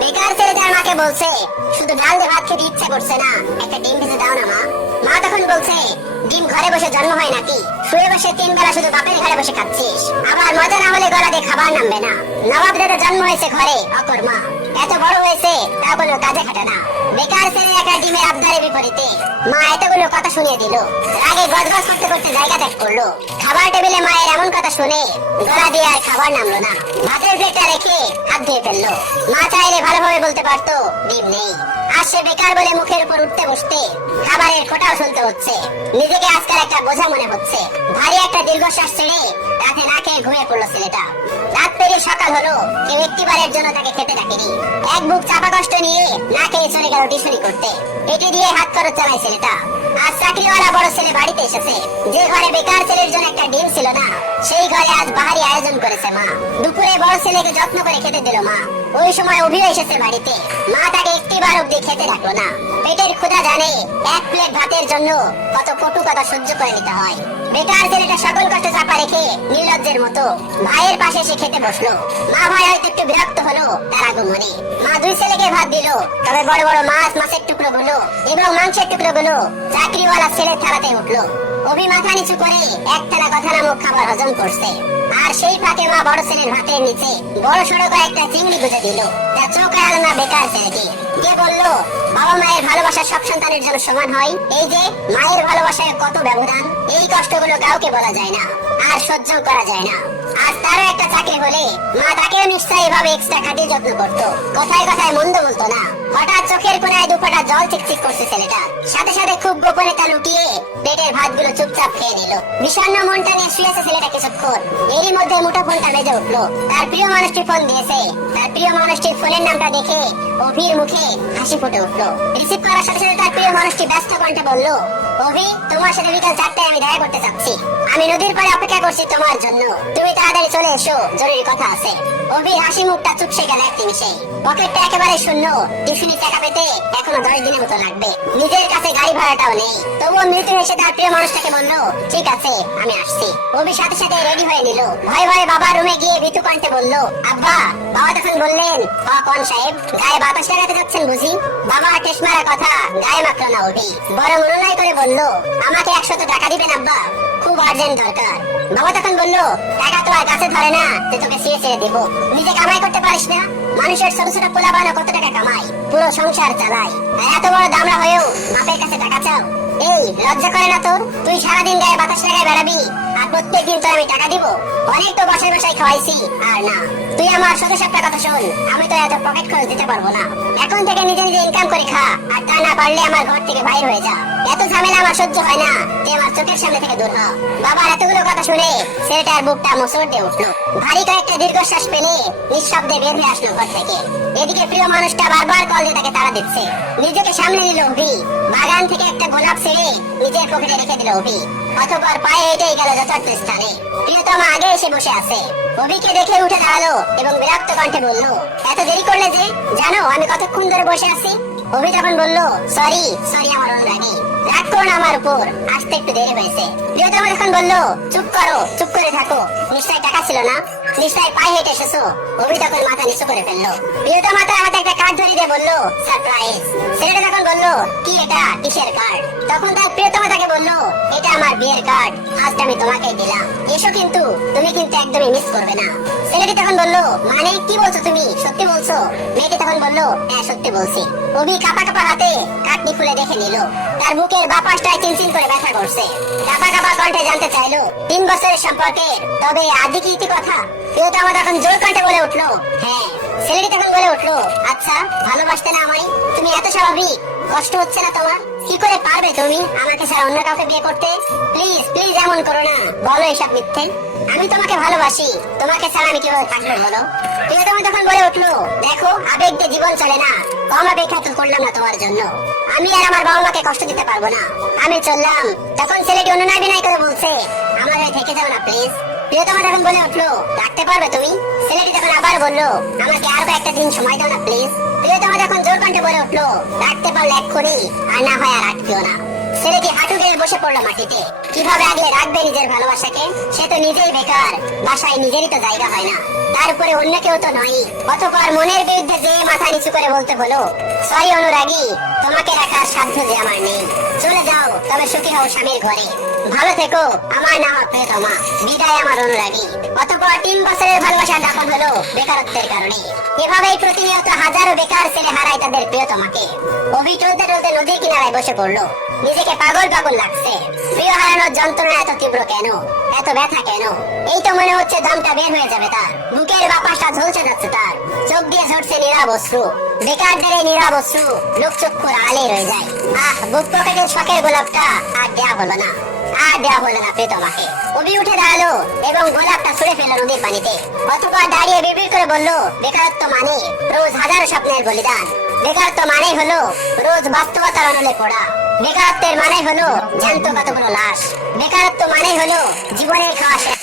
বেকার ছেলে তার মাকে বলছে, শুধু ডাল দিয়ে ভাত খেতে ইচ্ছা করছে না, একটা ডিম ভেজে দাও না মা। মা তখন বলছে, ডিম ঘরে বসে জন্ম হয় নাকি? শুয়ে বসে 3 বেলা শুধু বাপের ঘরে বসে খাচ্ছিস, আবার মজা না হলে গলা দিয়ে খাবার নামবে না। নবাব দাদা জন্ম হয়েছে ঘরে, অকর্মা, এত বড় হয়েছে তা কোনো কাজে খাটে না। বেকার ছেলে একটা ডিমের আবদারের বিপরীতে মা এতগুলো কথা শুনিয়ে দিল। রাগে গজগজ করতে করতে জায়গা ত্যাগ করলো। খাবার টেবিলে মায়ের এমন কথা শুনে গলা দিয়ে আর খাবার নামলো না। ভাতের প্লেটটা রেখে হাত ধুয়ে ফেললো। মা চাইলে ভালোভাবে বলতে পারতো ডিম নেই। আর সে বেকার বলে মুখের উপর উঠতে বসতে খাবারের খোঁটাও শুনতে হচ্ছে। নিজেকে আজকাল একটা বোঝা মনে হচ্ছে। ভারী একটা দীর্ঘশ্বাস ছেড়ে রাতে না খেয়ে ঘুমিয়ে পড়লো ছেলেটা। রাত পেরিয়ে সকাল হলো, কেউ একটিবারের জন্য তাকে খেতে ডাকেনি। এক বুক চাপা কষ্ট নিয়ে না খেয়ে চলে গেল টিউশনি করতে। এটি দিয়ে হাত খরচ চালায় ছেলেটা। আজ চাকরিওয়ালা বড় ছেলে বাড়িতে এসেছে। যে ঘরে বেকার ছেলের জন্য একটা ডিম ছিল না, সেই ঘরে আজ বাহারি আয়োজন করেছে মা। দুপুরে বড় ছেলেকে যত্ন করে খেতে দিল মা। ওই সময় অভিও এসেছে বাড়িতে। মা তাকে একটিবার অব্দি খেতে ডাকলো না। পেটের ক্ষুধা জানে এক প্লেট ভাতের জন্য কত কটু কথা সহ্য করে নিতে হয়। বেকার ছেলেটা সকল কষ্ট চাপা রেখে নির্লজ্জের মতো ভাইয়ের পাশে এসে খেতে বসলো। মা ভাই হয়তো একটু বিরক্ত হলো তার আগমনে। মা দুই ছেলেকে ভাত দিল, তবে বড় বড় মাছের টুকরো গুলো এবং মাংসের টুকরো গুলো চাকরিওয়ালা ছেলের থালাতে উঠলো। অভি মাথা নিচু করে একটানা কথা নামক খাবার হজম করছে। আর সেই ফাঁকে মা বড় ছেলের ভাতের নিচে বড় সড়ো একটা চিংড়ি গুঁজে দিল। তা চোখ এড়ালো না বেকার ছেলেকে। কে বললো বাবা মায়ের ভালোবাসা সব সন্তানের জন্য সমান হয়? এই যে মায়ের ভালোবাসায় কত ব্যবধান, এই কষ্টগুলো কাউকে বলা যায় না, আর সহ্য করা যায় না। আজ তারও একটা চাকরি হলে মা তাকেও নিশ্চয়ই এভাবে এক্সট্রা খাটিয়ে যত্ন করতো। কথায় কথায় মন্দ বলতো না। হঠাৎ চোখের কোনায় দুফোঁটা জল চিকচিক করছে ছেলেটা। সাথে সাথে খুব গোপনে তা লুটিয়ে পেটের ভাতগুলো চুপচাপ খেয়ে নিল। বিষণ্ণ মনটা নিয়ে শুয়েছে ছেলেটা কিছুক্ষণ। এরই মধ্যে মুঠো ফোনটা বেজে উঠলো। তার প্রিয় মানুষটি ফোন দিয়েছে। তার প্রিয় মানুষটির ফোনের নামটা দেখে অভির মুখে হাসি ফুটে উঠলো। রিসিভ করার সাথে সাথে তার প্রিয় মানুষটি ব্যস্ত কণ্ঠে বলল, অভি, তোমার সাথে বিকাল 4টায় আমি দেখা করতে চাচ্ছি। আমি নদীর পাড়ে অপেক্ষা করছি তোমার জন্য। তুমি তাড়াতাড়ি চলে এসো, জরুরি কথা আছে। অভির হাসি মুখটা চুপসে গেল এক নিমিষে। পকেটটা একেবারে শূন্য। টিউশনি টাকা পেতে এখনো 10 দিনের মতো লাগবে। নিজের কাছে গাড়ি ভাড়াটাও নেই। তবুও মৃত্যু এসে তার প্রিয় মানুষটাকে বললো, ঠিক আছে, আমি আসছি। অভি সাথে সাথে রেডি হয়ে নিল। ভয়ে ভয়ে বাবার রুমে গিয়ে ভীতু কণ্ঠে বলল, আব্বা। বাবা তখন বললেন, কোন সাহেব, গায়ে বাতাস লাগাতে যাচ্ছেন বুঝি? বাবা ঠেস মারা কথা গায়ে মাত্র না অভি, বরং অনুনয় করে বলল, আমাকে 100 টাকা দিবেন আব্বা, খুব আর্জেন্ট দরকার। বাবা তখন বলল, টাকা তো আর কাছে ধরে না যে তোকে ছেড়ে দেবো। নিজে কামাই করতে পারিস না? মানুষের ছোট ছোট পোলা বানো কত টাকা কামাই, পুরো সংসার চালায়, আর এত বড় দামড়া হয়েও বাপের কাছে টাকা চাও? এই লজ্জা করে না তোর? তুই সারাদিন গায়ে বাতাস লাগায় বেড়াবি, আর প্রত্যেকদিন তোর আমি টাকা দিব? অনেক তো বসায় বসায় খাওয়াইছি, আর না। তুই আমার শত সবটা কথা শোন, আমি তো এত পকেট খরচ দিতে পারবো না। এখন থেকে নিজে নিজে ইনকাম করে খা, আর তা না পারলে আমার ঘর থেকে বাইরে হয়ে যা। এত ঝামেলা আমার সহ্য হয় না, তুই আমার চোখের সামনে থেকে দূর হ। বাবার এতগুলো কথা শুনে ছেলেটার বুকটা মোচড় দিয়ে উঠলো। ভারী কয়েকটা দীর্ঘশ্বাস পেলে নিঃশব্দে বের হয়ে আসলো ঘর থেকে। এদিকে প্রিয় মানুষটা বারবার কল দিয়ে তাকে তাড়া দিচ্ছে। নিজেকে সামনে নিল অভি। বাগান থেকে একটা গোলাপ ছেড়ে নিজের পকেটে রেখে দিল অভি। অতঃপর পায়ে হেঁটেই গেল যথার্থ স্থানে। প্রিয়তমা আগে এসে বসে আছে। অভিকে দেখে উঠে দাঁড়ালো এবং বিরক্ত কণ্ঠে বলল, এত দেরি করলে যে? জানো আমি কতক্ষণ ধরে বসে আছি? অভি তখন বলল, সরি আমার অনুরাগী, রাগ করো না আমার উপর, আসতে একটু দেরি হয়েছে। প্রিয়তমা তখন বলল, চুপ করো, চুপ করে থাকো, নিশ্চয় টাকা ছিল না? নিশ্চয় পায়ে হেঁটে এসেছো? অভি তখন মাথা নিচু করে ফেললো। প্রিয়তমা তার হাতে একটা কার্ড ধরিয়ে দিয়ে বলল, সারপ্রাইজ। ছেলেটা তখন বলল, কি এটা, কিসের কার্ড? তখন তার প্রিয়তমা তাকে বলল, এটা আমার বিয়ের কার্ড, আজ আমি তোমাকেই দিলাম, এসো কিন্তু তুমি কিন্তু একদমই মিস করবে না। ছেলেটি তখন বলল, মানে কি বলছো তুমি, সত্যি বলছো? মেয়েটি তখন বলল, হ্যাঁ সত্যি বলছি। অভি কাপা কাপা হাতে কার্ডটি খুলে দেখে নিল। তার বুকের বাপাসটায় চিনচিন করে ব্যথা করছে। কাপা কাপা কণ্ঠে জানতে চাইলো 3 বছরের সম্পর্কের তবে আদি কি কথা? প্রিয়তমা তখন জোর কণ্ঠে বলে উঠলো, হ্যাঁ। ছেলেটি তখন বলে উঠলো, আচ্ছা ভালোবাসতে না আমায় তুমি? এত স্বাভাবিক, কষ্ট হচ্ছে না তোমার? কি করে পারবে তুমি আমাকে ছাড়া অন্য কাউকে বিয়ে করতে? প্লিজ প্লিজ এমন করো না, বলো এসব মিথ্যে। আমি তোমাকে ভালোবাসি, তোমাকে ছাড়া আমি কিভাবে থাকবো বলো? প্রিয়তমা তখন বলে উঠলো, দেখো আবেগ দিয়ে জীবন চলে না, কম অপেক্ষা তো করলাম না তোমার জন্য। আমি আর আমার বাবা মাকে কষ্ট দিতে পারবো না, আমি চললাম। তখন ছেলেটি অনুনয় বিনয় করে বলছে, আমার হয়ে থেকে যাও না প্লিজ। প্রিয়তমা তখন বলে উঠলো, রাখতে পারবে তুমি? ছেলেটি তখন আবার বললো, আমাকে আর কয়েকটা দিন সময় দাও না প্লিজ। প্রিয়তমা তখন জোর কণ্ঠে বলে উঠলো, রাখতে পারলে এক্ষুনি, আর না হয় আর আটকেও না। ছেলেটি হাঁটু গেড়ে বসে পড়লো মাটিতে। কিভাবে আগলে রাখবে নিজের ভালোবাসাকে? সে তো নিজেই বেকার, বাসায় নিজেরই তো জায়গা হয় না, তার উপরে অন্য কেউ তো নয়। অতঃপর মনের বিরুদ্ধে যে মাথা করে বলতে হলো, সরি অনুরাগী, তোমাকে রাখার সাধ্য যে আমার নেই। চলে যাও, তবে সুখী হও স্বামীর ঘরে। ভালো থেকো আমার নাম প্রিয়তমা। বিদায় আমার অনুরাগী। অতঃপর 3 বছরের ভালোবাসা দাফন হলো বেকারত্বের কারণে। এভাবেই প্রতিনিয়ত হাজারো বেকার ছেলে হারায় তাদের প্রিয়তমাকে। অভি টলতে টলতে নদীর কিনারায় বসে পড়লো। নিজেকে পাগল পাগল লাগছে। প্রিয় হারানোর যন্ত্রণা এত তীব্র কেন, এত ব্যথা কেন? এই তো মনে হচ্ছে দমটা বের হয়ে যাবে তার। বুকের বাপাসটা ঝলসে যাচ্ছে তার। চোখ দিয়ে ঝরছে নীরব অশ্রু। বেকারদের এই নীরব অশ্রু লোকচক্ষুর আড়ালেই রয়ে যায়। বুক পকেটের শখের গোলাপটা আর দেয়া হলো না, আর দেয়া হলো না প্রিয়তমাকে। অভি উঠে দাঁড়ালো এবং গোলাপটা ছুঁড়ে ফেললো নদীর পানিতে। অতঃপর দাঁড়িয়ে বিড়বিড় করে বলল, বেকারত্ব মানে রোজ হাজারো স্বপ্নের বলিদান। বেকারত্ব মানে হলো রোজ বাস্তবতার অনলে পড়া। বেকারত্বের মানে হলো জ্যান্ত কতগুলো লাশ। বেকারত্ব মানে হলো জীবনের খাওয়া শেষ।